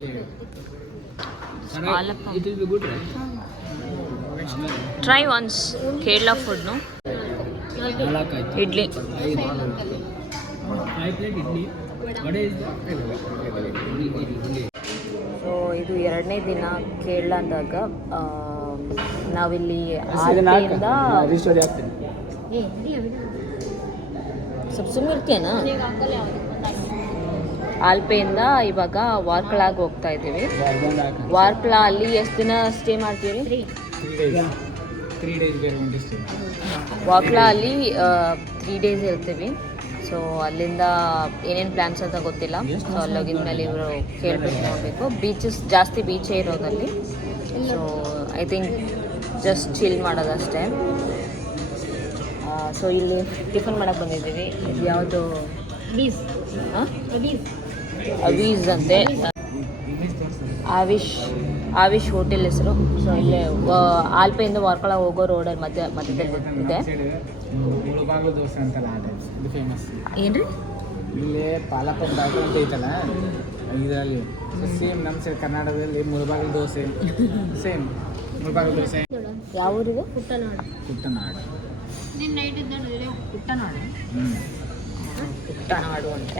It will be good, right? Try once Kerala food, no? Idli. 5 plate idli. What is so ಇದು ಎರಡನೇ ದಿನ ಕೇರಳದಾಗ ನಾವಿಲ್ಲಿ ಆಲ್ಪೆಯಿಂದ ಸ್ವಲ್ಪ ಸುಮ್ಮನೆ ಇರ್ತೀಯನಾ ಆಲ್ಪೆಯಿಂದ ಇವಾಗ ವಾರ್ಕಳಾಗಿ ಹೋಗ್ತಾ ಇದ್ದೀವಿ. ವಾರ್ಕಳ ಅಲ್ಲಿ ಎಷ್ಟು ದಿನ ಸ್ಟೇ ಮಾಡ್ತೀವಿ? 3 days. ವಾರ್ಕಳ ಅಲ್ಲಿ 3 days ಇರ್ತೀವಿ. ಸೊ ಅಲ್ಲಿಂದ ಏನೇನು ಪ್ಲ್ಯಾನ್ಸ್ ಅಂತ ಗೊತ್ತಿಲ್ಲ. ಸೊ ಅಲ್ಲೋಗಿದ ಮೇಲೆ ಇವರು ಕೇಳ್ಬಿಟ್ಟು ನೋಡಬೇಕು. ಬೀಚಸ್ ಜಾಸ್ತಿ ಬೀಚೇ ಇರೋದಲ್ಲಿ. So I think just chill ಮಾಡೋದಷ್ಟೇ. ಸೊ ಇಲ್ಲಿ ಟಿಫನ್ ಮಾಡೋಕ್ಕೆ ಬಂದಿದ್ದೀವಿ. ಇದು ಯಾವುದು ಅವೀಸ್ ಅಂತೆ. ಆವಿಶ್ ಹೋಟೆಲ್ ಹೆಸರು. ಸೊ ಇಲ್ಲೇ ಆಲ್ಪೆಯಿಂದ ವಾರ್ಕಳ ಹೋಗೋ ರೋಡಲ್ಲಿ ಮಧ್ಯದಲ್ಲಿ ಇದೆ. ಮುಳುಬಾಗಿಲು ದೋಸೆ ಅಂತಲ್ಲ ಇದು ಫೇಮಸ್. ಏನ್ರಿ ಇಲ್ಲಿ ಪಾಲಕ ಬಾಗಿಲು ಅಂತ ಐತಲ್ಲ ಇದರಲ್ಲಿ ಸೇಮ್ ನಮ್ಮ ಸೈಡ್ ಕರ್ನಾಟಕದಲ್ಲಿ ಮುಳುಬಾಗಿಲು ದೋಸೆ ಸೇಮ್ ಮುಳುಬಾಗಿಲು ದೋಸೆ. ಯಾವ ಊರಿದೆ? ಕುಟ್ಟನಾಡು. ಕುಟ್ಟನಾಡು ಕುಟ್ಟನಾಡು ಅಂತ.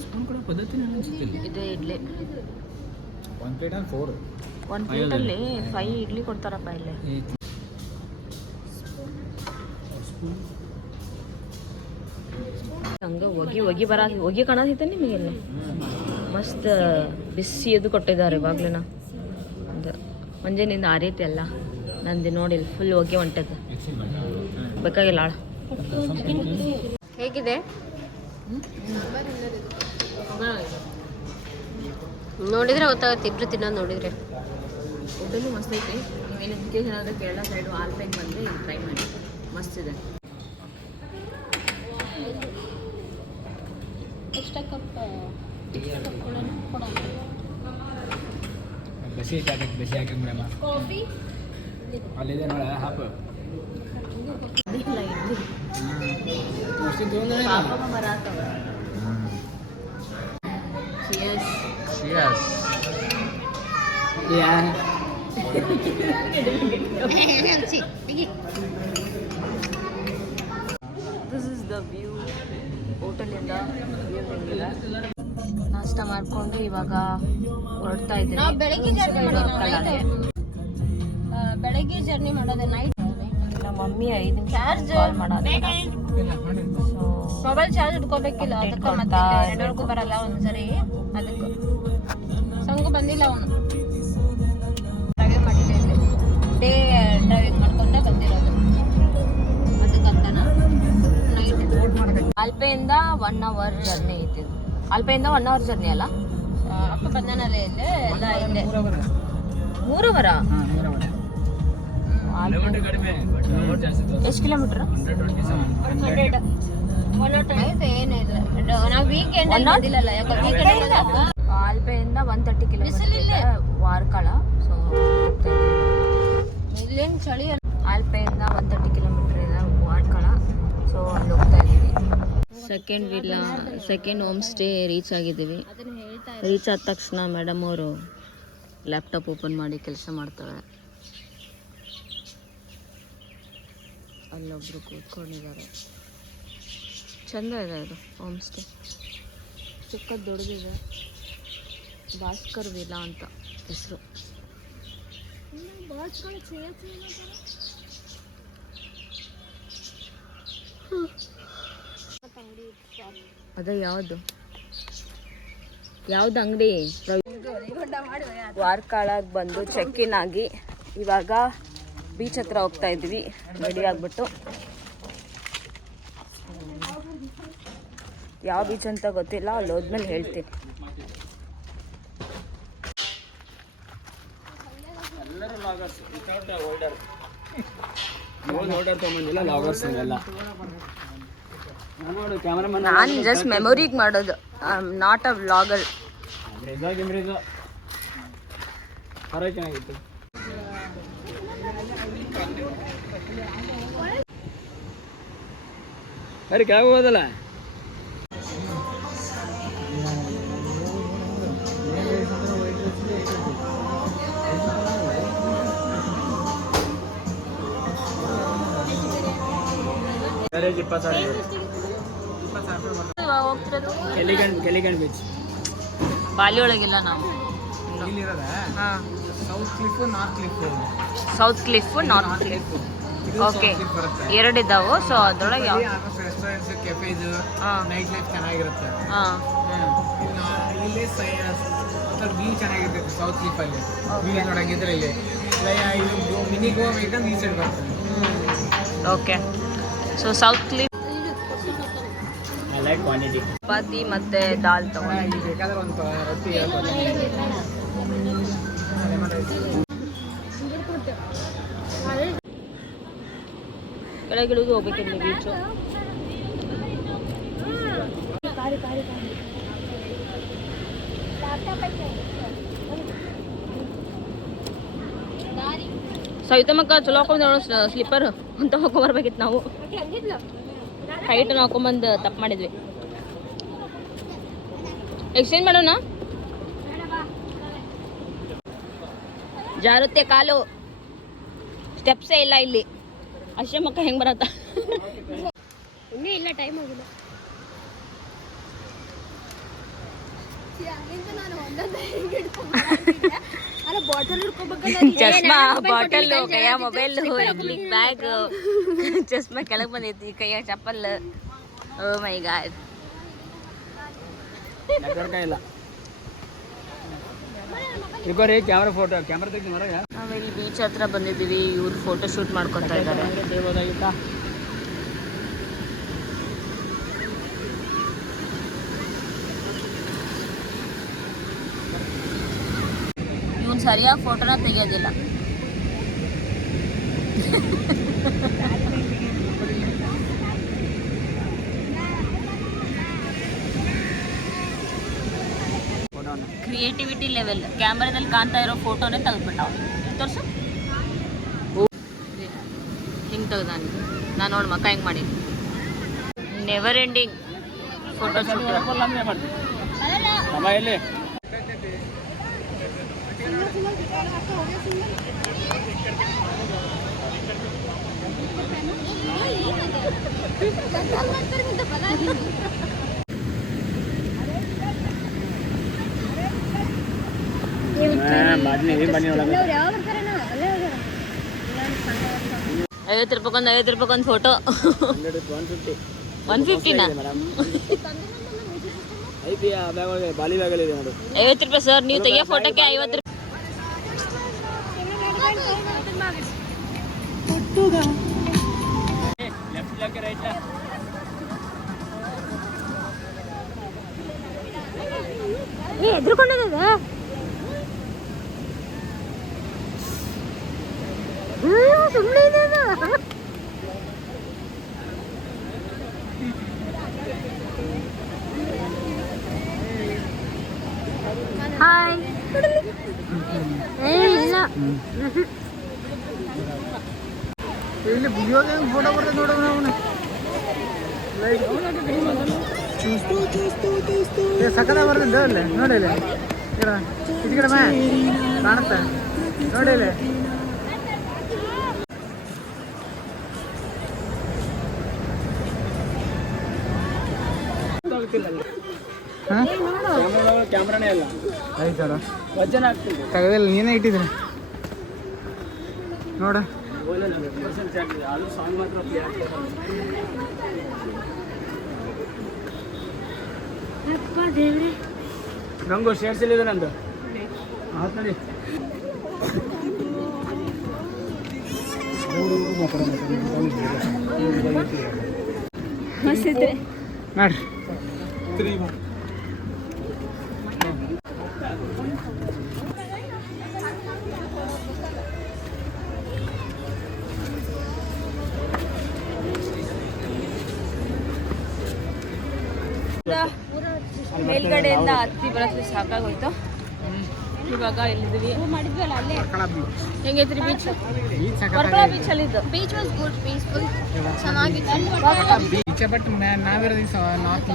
ಸ್ಪೂನ್ ಕೂಡ ಪದ್ಧತಿ ಇದೆ ಇಡ್ಲಿ. 1 plate and 4. 1 ಪ್ಲೇಟಲ್ಲಿ 5 ಇಡ್ಲಿ ಕೊಡ್ತಾರಪ್ಪ ಇಲ್ಲಿ. ಹಂಗೆ ಹೊಗೆ ಕಾಣತೈತೆ ನಿಮಗೆಲ್ಲ. ಮಸ್ತ್ ಬಿಸಿ ಎದು ಕೊಟ್ಟಿದ್ದಾರೆ ಇವಾಗ್ಲೂ. ಅದು ಮುಂಜಾನಿಂದ ಆರೈತೆ ಅಲ್ಲ ನಂದು ನೋಡಿ ಫುಲ್ ಹೊಗೆ ಹೊಂಟದ. ಬೇಕಾಗಿಲ್ಲ ಆಳ. ಹೇಗಿದೆ? ನೋಡಿದ್ರೆ ಗೊತ್ತಾಗುತ್ತೆ. ಇಬ್ರು ತಿನ್ನೋದು ನೋಡಿದ್ರೆ ಹೋಟೆಲು ಮಸ್ತ್ ಐತಿ. ನೀವೇನು ಎಜುಕೇಷನ್ ಆದರೆ ಕೇರಳ ಸೈಡು ಆಲ್ಪೈಗೆ ಬಂದರೆ ಟ್ರೈ ಮಾಡಿ, ಮಸ್ತ್ ಇದೆ. ಬಿಸಿ ಹಾಕಿ ಮೇಡಮ್ ಅಲ್ಲಿದೆ ನೋಡ ಹಾಪ ಇಲ್ಲ ಇಡ್ಲಿ ಪಾಪ ಬರಾತವ. Cheers. Yeah. This is the view. ಹೋಟೆಲಿಂದ ವ್ಯೂ ಹೆಂಗಿದೆ. ನಾಷ್ಟ ಮಾಡಿಕೊಂಡು ಇವಾಗ ಹೊರಡ್ತಾ ಇದ್ದೀವಿ. ಬೆಳಗ್ಗೆ ಜರ್ನಿ ಮಾಡೋದು ನೈಟ್. ನಮ್ಮ ಮಮ್ಮಿ 5 ನಿಮಿಷ ಕಾಲ್ ಮಾಡೋದು. ಮೊಬೈಲ್ ಚಾರ್ಜ್ ಇಟ್ಕೋಬೇಕಿಲ್ಲ. ಅದಕ್ಕೆ ಮತ್ತೆ ನೆಟ್ವರ್ಕು ಬರಲ್ಲ ಒಂದ್ಸರಿ. ಅದಕ್ಕೆ ಸಂಗು ಬಂದಿಲ್ಲ. ಅವನು ಡ್ರೈವಿಂಗ್ ಮಾಡಿಲ್ಲ. ಡೇ ಡ್ರೈವಿಂಗ್ ಮಾಡ್ಕೊಂಡೆ ಬಂದಿರೋದು. ಅದಕ್ಕಂತಾನ ನೈಟ್. ಆಲ್ಪೆಯಿಂದ 1 hour ಜರ್ನಿ ಐತಿ. ಆಲ್ಪೆಯಿಂದ 1 hour ಜರ್ನಿ ಅಲ್ಲ? ಅಪ್ಪ ಬಂದನಲ್ಲ ಇಲ್ಲೇ ಎಲ್ಲ ಇಲ್ಲೇ 3 hour. ಎಷ್ಟು ಕಿಲೋಮೀಟರ್? 100 ಏನಿಲ್ಲ. ನಾವು ವೀಕೆಂಡ್ ಬಂದಿಲ್ಲಲ್ಲ. ಯಾಕೆ ವೀಕೆಂಡ್ ಆಲ್ಪೆಯಿಂದ 130 ಕಿಲೋಮೀಟರ್ ವಾರ್ಕಳ. ಸೊ ಇಲ್ಲೇನು ಚಳಿ ಅಲ್ಲ. ಆಲ್ಪೆಯಿಂದ 130 ಕಿಲೋಮೀಟರ್ ಇದೆ ವಾರ್ಕಳ. ಸೊ ಅಲ್ಲಿ ಹೋಗ್ತಾ ಇದ್ದೀವಿ. ಸೆಕೆಂಡ್ ಹೋಮ್ ಸ್ಟೇ ರೀಚ್ ಆಗಿದ್ದೀವಿ. ರೀಚ್ ಆದ ತಕ್ಷಣ ಮೇಡಮ್ ಅವರು ಲ್ಯಾಪ್ಟಾಪ್ ಓಪನ್ ಮಾಡಿ ಕೆಲಸ ಮಾಡ್ತಾರೆ. ಅಲ್ಲೊಬ್ರು ಕೂತ್ಕೊಂಡಿದ್ದಾರೆ. ಚಂದ ಇದೆ ಇದು ಹೋಮ್ ಸ್ಟೇ. ಚಿಕ್ಕದು ದೊಡ್ಡದಿದೆ. ಭಾಸ್ಕರ್ ವಿಲಾ ಅಂತ ಹೆಸರು. ಅದ ಯಾವುದು ಅಂಗಡಿ? ವಾರ್ಕಾಳಾಗಿ ಬಂದು ಚೆಕ್ ಇನ್ ಆಗಿ ಇವಾಗ ಬೀಚ್ ಹತ್ರ ಹೋಗ್ತಾ ಇದ್ವಿ ರೆಡಿ ಆಗಿಬಿಟ್ಟು. ಯಾವ ಬೀಚ್ ಅಂತ ಗೊತ್ತಿಲ್ಲ, ಅಲ್ಲಿ ಹೋದ್ಮೇಲೆ ಹೇಳ್ತೀನಿ. ನಾನು ಜಸ್ಟ್ ಮೆಮೊರಿಗೆ ಮಾಡೋದು, ನಾಟ್ ಅ ವ್ಲಾಗರ್. ಅರೆ ಕ್ಯಾಬ್ ಹೋದಲ್ಲ ಮ್ಯಾರೇಜ್ 20,000 ಹೋಗ್ತಿರೋದು ಕೆಲಿಗಂಡ್ ಬೀಚ್ ಬಾಲಿ ಒಳಗಿಲ್ಲ ನಾವು. ಇಲ್ಲಿರೋದ ಹಾಂ, south cliff north cliff. South cliff north cliff. Okay, ಎರಡಿದ್ದಾವು. ಸೊ ಅದ್ರೊಳಗೆ ಯಾವ ರೆಸ್ಟೋರೆಂಟ್ಸ್, ಕೆಫೇಸ್, ಹಾಂ ನೈಟ್ ಲೈಫ್ ಚೆನ್ನಾಗಿರುತ್ತೆ. ಹಾಂ ಇಲ್ಲೇ ವ್ಯೂ ಚೆನ್ನಾಗಿರ್ತೈತೆ ಸೌತ್ ಕ್ಲಿಫಲ್ಲಿ. ವ್ಯೂ ನೋಡಂಗಿದ್ರೆ ಇಲ್ಲಿ ಇದು ಮಿನಿ ಗೋವಾ ಬೇಕಂದ್ರೆ ಈ ಸೈಡ್ ಬರ್ತದೆ. Okay. So south cliff I like quantity. ಚಪಾತಿ ಮತ್ತು ದಾಲ್ ತಗೊಂಡು ಬೇಕಾದ್ರೆ ಒಂದು ರೊಟ್ಟಿ ಕೆಳಗಿಳಿದು ಹೋಗ್ಬೇಕಿಲ್ಲಿ ಬೀಚು. ಸವಿತಮ್ಮಕ್ಕ ಚಲೋ ಹಾಕೊಂಡ್ ಸ್ಲಿಪ್ಪರ್ ಅಂತ ಹಾಕೊಂಬರ್ಬೇಕಿತ್ತು ನಾವು. ಹೈಟನ್ನು ಹಾಕೊಂಬಂದು ತಪ್ಪು ಮಾಡಿದ್ವಿ. ಎಕ್ಸ್ಚೇಂಜ್ ಮಾಡೋಣ. ಜಾರುತ್ತೆ ಕಾಲು, ಸ್ಟೆಪ್ಸೇ ಇಲ್ಲ ಇಲ್ಲಿ. ಅಶ್ರಮಕ್ಕ ಹೆಂಗೆ ಬರತ್ತ? ಇನ್ನೂ ಇಲ್ಲ, ಟೈಮ್ ಆಗಿಲ್ಲ. ಅಲ್ಲಿಂದ ನಾನು ಒಂದೊಂದೇ ಅಲ್ಲ ಬಾಟಲ್ ಹಿಡ್ಕೋಬೇಕಲ್ಲ. ಚಸ್ಮಾ, ಬಾಟಲ್, ಕೈಯ ಮೊಬೈಲ್, ಬ್ಯಾಗ್, ಚಸ್ಮಾ ಕೆಳಗೆ ಬಂದೈತಿ, ಕೈಯ ಚಪ್ಪಲ್. ಓ ಮೈ ಗಾಡ್. ಇಲ್ಲ ಕ್ಯಾಮ್ರಾ ತೆಗ್ದು ಮರ. ನಾವು ಇಲ್ಲಿ ಬೀಚ್ ಹತ್ರ ಬಂದಿದ್ದೀವಿ. ಇವ್ರು ಫೋಟೋ ಶೂಟ್ ಮಾಡ್ಕೊತಾ ಇದ್ದಾರೆ. ಇವನು ಸರಿಯಾಗಿ ಫೋಟೋನ ತೆಗಿಯೋದಿಲ್ಲ. Creativity level. ಕ್ಯಾಮ್ರಾದಲ್ಲಿ ಕಾಣ್ತಾ ಇರೋ ಫೋಟೋನೇ ತೆಗೆದ್ಬಿಟ್ಟ. ತೋರ್ಸು, ಹಿಂಗೆ ತೆಗ್ದಾನೆ. ನಾನು ನೋಡಿ ಮಕ್ಕ ಹೆಂಗೆ ಮಾಡಿ. Never ending photo shoot. ₹50 photo. 150ನಾ? ₹50 ಸರ್. ನೀವು ತೆಗಿಯೋ ಫೋಟೋಕ್ಕೆ ₹50. ಎದ್ರುಕೊಂಡಿದ್ದ ಸುಮ್ಮನೆ ಇದೆ. ಹಾಯ್. ಇಲ್ಲ ಇಲ್ಲಿ ಫೋಟೋ ಬರ್ತದೆ ನೋಡೋಣ. ಅವನು ಸಕದ ಬರ್ತದೆ ಅಲ್ಲೇ ನೋಡಿಲ್ಲ. ಇದು ಕಡೆ ಕಾಣುತ್ತೆ ನೋಡಿಲ್ಲ. ಕ್ಯಾಮ್ರಾನೇ ಇಲ್ಲ. ಆಯ್ತಲ್ಲ ವಜನ ಆಗ್ತಿದೆ. ತೆಗೆದಿಲ್ಲ, ನೀನೇ ಇಟ್ಟಿದ್ದೀನಿ ನೋಡ. ರಂಗು ಶೇರ್ಸ್ ಇದೆ ನಂದು. ಆತ್ ನೋಡಿ. ನೋಡ್ರಿ ಮೇಲ್ಗಡೆಯಿಂದ ಹತ್ತಿ ಬರೋದು ಸಾಕಾಗೋಯ್ತು. ಇವಾಗ ಎಲ್ಲಿದ್ದೀವಿ? ಹೆಂಗೈತ್ರಿ ಬೀಚ್? ವರ್ಕಳ ಬೀಚ್ ಅಲ್ಲಿದ್ದು. ಬೀಚ್ ವಾಸ್ ಗುಡ್, ಪೀಸ್ಫುಲ್, ಚೆನ್ನಾಗಿತ್ತು. ಬೀಚ್ ಬಟ್ ನಾವಿರೋದು ನಾರ್ತ್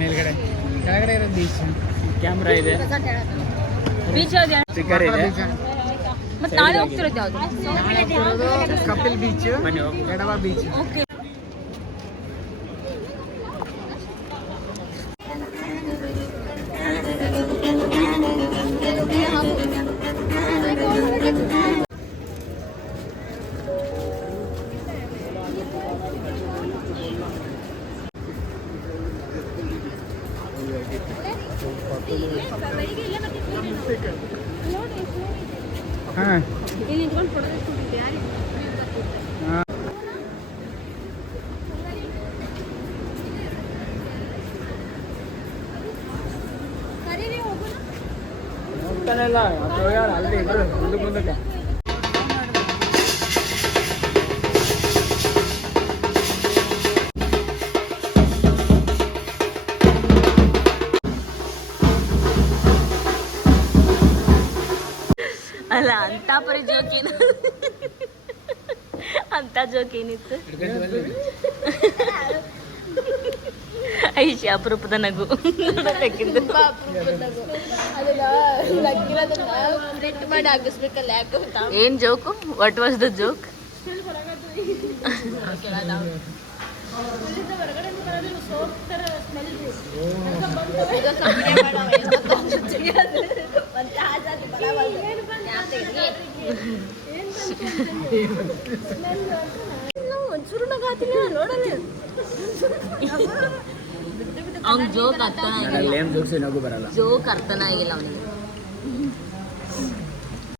ಮೇಲ್ಗಡೆ, ಕೆಳಗಡೆ ಇರೋದು ಬೀಚ್. ಕ್ಯಾಮ್ರಾ ಇದೆ, ಬೀಚ್ ಸ್ಟಿಕ್ಕರ್ ಇದೆ. ಮತ್ತೆ ನಾಳೆ ಹೋಗ್ತಿರೋದು ಯಾವುದು? Kapil beach, Edava beach. Okay. ಹಾಂ ಇಲ್ಲಿ ನಿಂತ್ಕೊಂಡು ಫೋಟೋ ತೆಗೆದುಕೊಂಡಿದ್ದೆ ಯಾರಿಗೆ ಕರೀರಿ ಹೋಗೋಣ ಹೋಗ್ತಾನೆ ಇಲ್ಲ ಅಲ್ಲಿ ಮುಂದಕ್ಕೆ ಮುಂದಕ್ಕೆ ಅಲ್ಲ ಅಂತ ಪರಿ ಜೋಕ್ ಏನು ಅಂತ ಜೋಕ್ ಏನಿತ್ತು ಐಶಿ ಅಪರೂಪದ ನಗು ನೋಡಬೇಕಿದ್ದು ಪ್ರಿಂಟ್ ಮಾಡಿ ಹಾಕಿಸ್ಬೇಕಲ್ಲ ಯಾಕೆ ಏನ್ joke what was the joke ಒಂಚೂರು ನಗಾತಿಲ್ಲ ನೋಡಲ್ಲ ಅವ್ನ ಜೋಕ್ ಅರ್ಥನ ಆಗಿಲ್ಲ ಜೋಕ್ಸಿ ನಗು ಬರಲ್ಲ ಜೋಕ್ ಅರ್ಥನ ಆಗಿಲ್ಲ ಅವನಿಗೆ